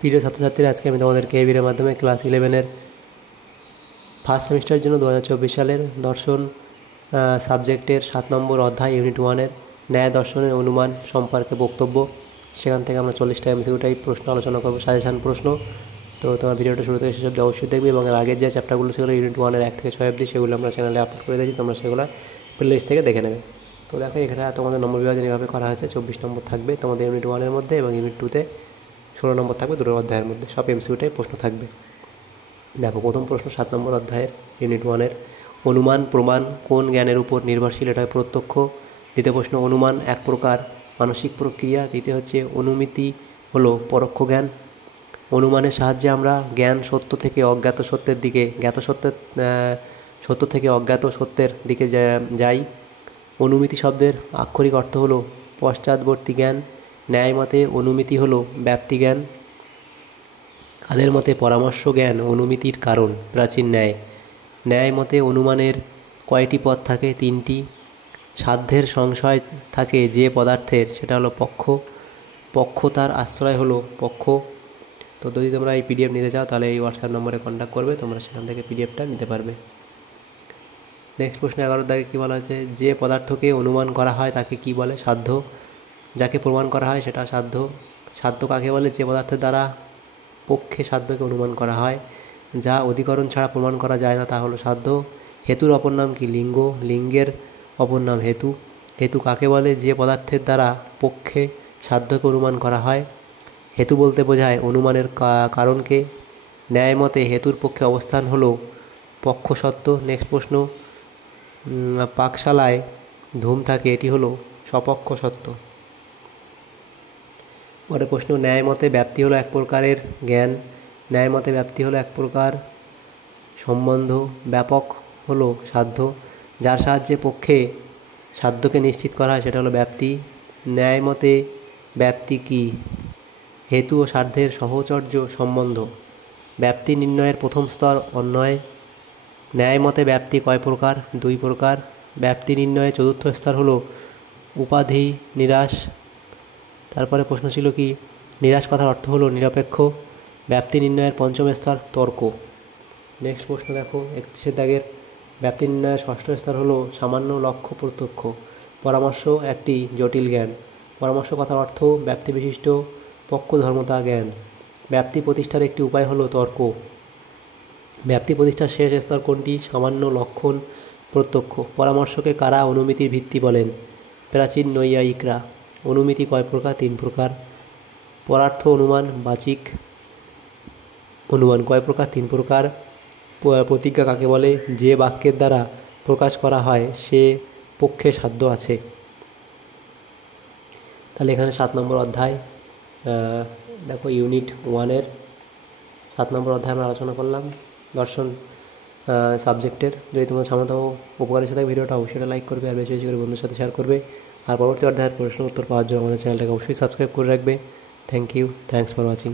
প্রিয় ছাত্রছাত্রীরা, আজকে আমি তোমাদের কেবির মাধ্যমে ক্লাস 11-এর ফার্স্ট সেমিস্টারের জন্য 2024 সালের দর্শন সাবজেক্টের 7 নম্বর অধ্যায় ইউনিট 1-এর ন্যায় দর্শনের অনুমান সম্পর্কে বক্তব্য। সেখান থেকে আমরা 40টা এমসিকিউ টাইপ প্রশ্ন আলোচনা করবো, সাজেশান প্রশ্ন। তো তোমার ভিডিওটা শুরু থেকে শেষ অবধি অবশ্যই দেখবে, এবং এর আগের যে চ্যাপ্টারগুলো ছিল ইউনিট 1-এর 1 থেকে 6 অবধি, সেগুলো আমরা চ্যানেলে আপলোড করে দিয়েছি, তোমরা সেগুলো প্লেলিস্ট থেকে দেখে নেবে। তো দেখো, এখানে তোমাদের নম্বর বিভাজন এভাবে করা হয়েছে। 24 নম্বর থাকবে তোমাদের ইউনিট 1-এর মধ্যে, এবং ইউনিট 2-তে 16 নম্বর থাকবে দুটো অধ্যায়ের মধ্যে। সব এমসিকিউটাই প্রশ্ন থাকবে। দেখো, প্রথম প্রশ্ন 7 নম্বর অধ্যায়ের ইউনিট 1-এর অনুমান প্রমাণ কোন জ্ঞানের উপর নির্ভরশীল? এটা হয় প্রত্যক্ষ। দ্বিতীয় প্রশ্ন, অনুমান এক প্রকার মানসিক প্রক্রিয়া। তৃতীয় হচ্ছে অনুমিতি হলো পরোক্ষ জ্ঞান। অনুমানের সাহায্যে আমরা জ্ঞান সত্য থেকে অজ্ঞাত সত্যের দিকে, সত্য থেকে অজ্ঞাত সত্যের দিকে যাই। অনুমিতি শব্দের আক্ষরিক অর্থ হলো পশ্চাৎবর্তী জ্ঞান। ন্যায় মতে অনুমিতি হলো ব্যাপ্তি জ্ঞান। কাদের মতে পরামর্শ জ্ঞান অনুমিতির কারণ? প্রাচীন ন্যায়। ন্যায় মতে অনুমানের কয়টি পথ থাকে? 3টি। সাধ্যের সংশয় থাকে যে পদার্থের, সেটা হলো পক্ষ। পক্ষ তার আশ্রয় হলো পক্ষ। তো যদি তোমরা এই পিডিএফ নিতে চাও তাহলে এই হোয়াটসঅ্যাপ নম্বরে কন্ট্যাক্ট করবে, তোমরা সেখান থেকে পিডিএফটা নিতে পারবে। নেক্সট প্রশ্ন 11 দাগে কী বলা আছে? যে পদার্থকে অনুমান করা হয় তাকে কি বলে? সাধ্য। যাকে প্রমাণ করা হয় সেটা সাধ্য। সাধ্য কাকে বলে? যে পদার্থের দ্বারা পক্ষে সাধ্যকে অনুমান করা হয়, যা অধিকরণ ছাড়া প্রমাণ করা যায় না, তা হলো সাধ্য। হেতুর অপর নাম কি? লিঙ্গ। লিঙ্গের অপর নাম হেতু। হেতু কাকে বলে? যে পদার্থের দ্বারা পক্ষে সাধ্যকে অনুমান করা হয়। হেতু বলতে বোঝায় অনুমানের কারণকে। ন্যায় মতে হেতুর পক্ষে অবস্থান হলো পক্ষ সত্য। নেক্সট প্রশ্ন, পাকশালায় ধূম থাকে, এটি হলো সপক্ষ সত্য। পরের প্রশ্ন, ন্যায় মতে ব্যাপ্তি হলো এক প্রকারের জ্ঞান। ন্যায় মতে ব্যাপ্তি হলো এক প্রকার সম্বন্ধ। ব্যাপক হলো সাধ্য। যার সাহায্যে পক্ষে সাধ্যকে নিশ্চিত করা হয় সেটা হলো ব্যাপ্তি। ন্যায় মতে ব্যাপ্তি কি? হেতু ও সাধ্যের সহচর্য সম্বন্ধ। ব্যাপ্তি নির্ণয়ের প্রথম স্তর অন্বয়। ন্যায় মতে ব্যাপ্তি কয় প্রকার? 2 প্রকার। ব্যাপ্তি নির্ণয়ের চতুর্থ স্তর হলো উপাধি নিরাশ। তারপরে প্রশ্ন ছিল কি? নিরাশ কথার অর্থ হলো নিরপেক্ষ। ব্যাপ্তি নির্ণয়ের পঞ্চম স্তর তর্ক। নেক্সট প্রশ্ন দেখো, 31 দাগের ব্যাপ্তি নির্ণয়ের ষষ্ঠ স্তর হলো সামান্য লক্ষ্য প্রত্যক্ষ। পরামর্শ একটি জটিল জ্ঞান। পরামর্শ কথার অর্থ ব্যাপ্তি বিশিষ্ট পক্ষ ধর্মতা জ্ঞান। ব্যাপ্তি প্রতিষ্ঠার একটি উপায় হলো তর্ক। ব্যাপ্তি প্রতিষ্ঠার শেষ স্তর কোনটি? সামান্য লক্ষণ প্রত্যক্ষ। পরামর্শকে কারা অনুমিতির ভিত্তি বলেন? প্রাচীন নৈয়ায়িকরা। অনুমিতি কয় প্রকার? 3 প্রকার। পরার্থ অনুমান, বাচিক অনুমান কয় প্রকার? 3 প্রকার। প্রতিজ্ঞা কাকে বলে? যে বাক্যের দ্বারা প্রকাশ করা হয় সে পক্ষে সাধ্য আছে। তাহলে এখানে 7 নম্বর অধ্যায় দেখো, ইউনিট 1-এর 7 নম্বর অধ্যায় আমরা আলোচনা করলাম দর্শন সাবজেক্টের। যদি তোমাদের সামনেতম উপকারের সাথে ভিডিওটা অবশ্যই লাইক করবে, আর বেশি বেশি করে বন্ধুর সাথে শেয়ার করবে। আর পরবর্তী অধ্যায়ের প্রশ্ন উত্তর পাওয়ার জন্য আমাদের চ্যানেলটাকে অবশ্যই সাবস্ক্রাইব করে রাখবে। Thank you, thanks for watching.